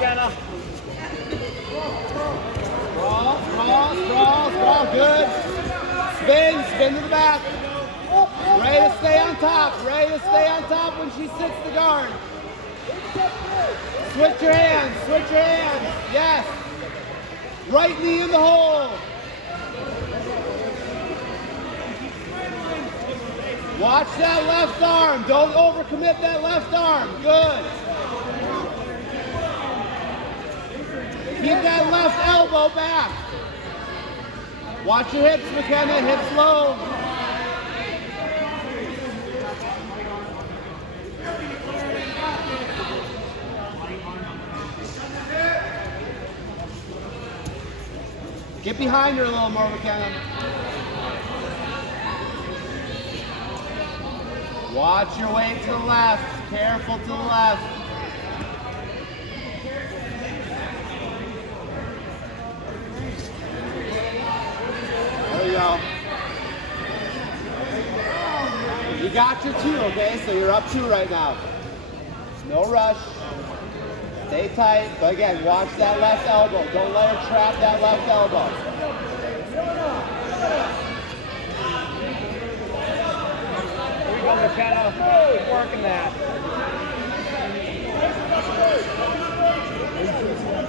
McKenna. Sprawl, good. Spin to the back. Ready to stay on top when she sits the guard. Switch your hands, yes. Right knee in the hole. Watch that left arm, don't overcommit that left arm, good. Keep that left elbow back. Watch your hips, McKenna, hips low. Get behind her a little more, McKenna. Watch your weight to the left, careful to the left. There you go. You got your 2, okay? So you're up 2 right now. No rush. Stay tight, but again, watch that left elbow. Don't let her trap that left elbow. Here we go, McKenna. Keep working that.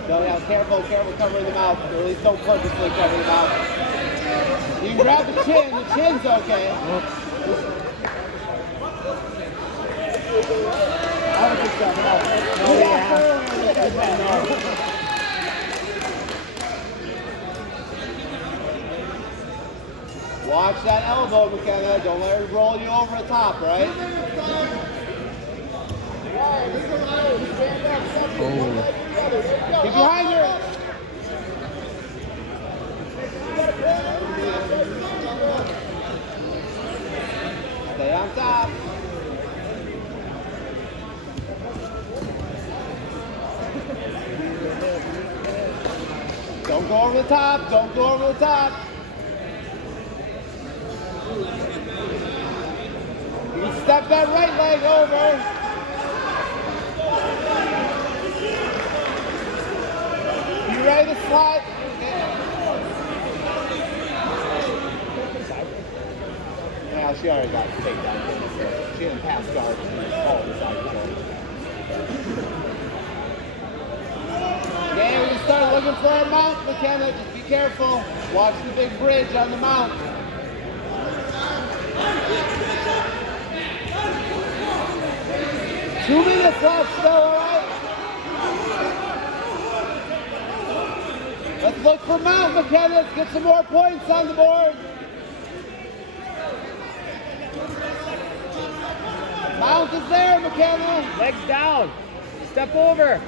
So now, careful covering the mouth. Or at least don't purposely cover the mouth. You can grab the chin. The chin's okay. I don't think so. No, yeah. Watch that elbow, McKenna. Don't let her roll you over the top, right? Get behind her. Stay on top. Don't go over the top. Don't go over the top. You can step that right leg over. You ready to slide? Yeah, she already got the takedown. She didn't pass guard. Okay, we're going to start looking for a mount, McKenna. Just be careful. Watch the big bridge on the mount. Two minutes left still, all right? Let's look for mount, McKenna. Let's get some more points on the board. Mount is there, McKenna. Legs down. Step over.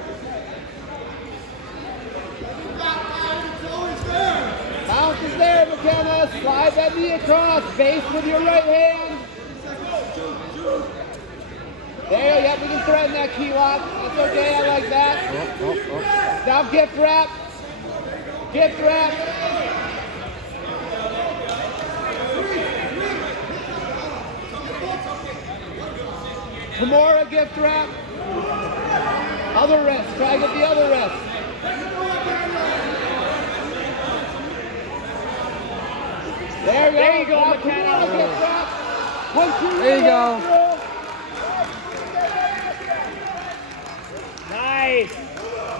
Mount is there, McKenna. Slide that knee across. Base with your right hand. There, yep, we can threaten that key lock. That's okay, I like that. Now gift wrap. Gift wrap. Kimura gift wrap. Other wrist. Try to get the other wrist. There you go, McKenna. Gift wrap. There you go. Nice.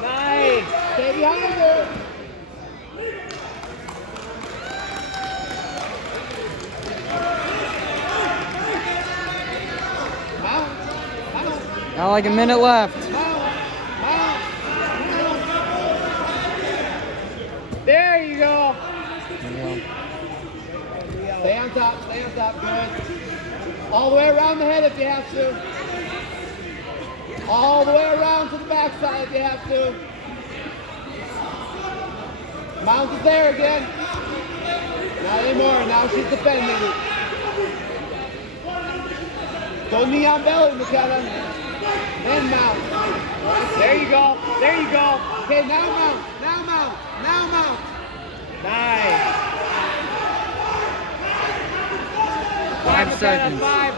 Nice. Stay behind her. Mount. Now like a minute left. There you go. Stay on top, good. All the way around the head if you have to. All the way around to the backside if you have to. Mount is there again. Not anymore, now she's defending. Go knee on belly, McKenna. Then mount. There you go. There you go. Okay, now mount. Nice. 5 seconds. 5.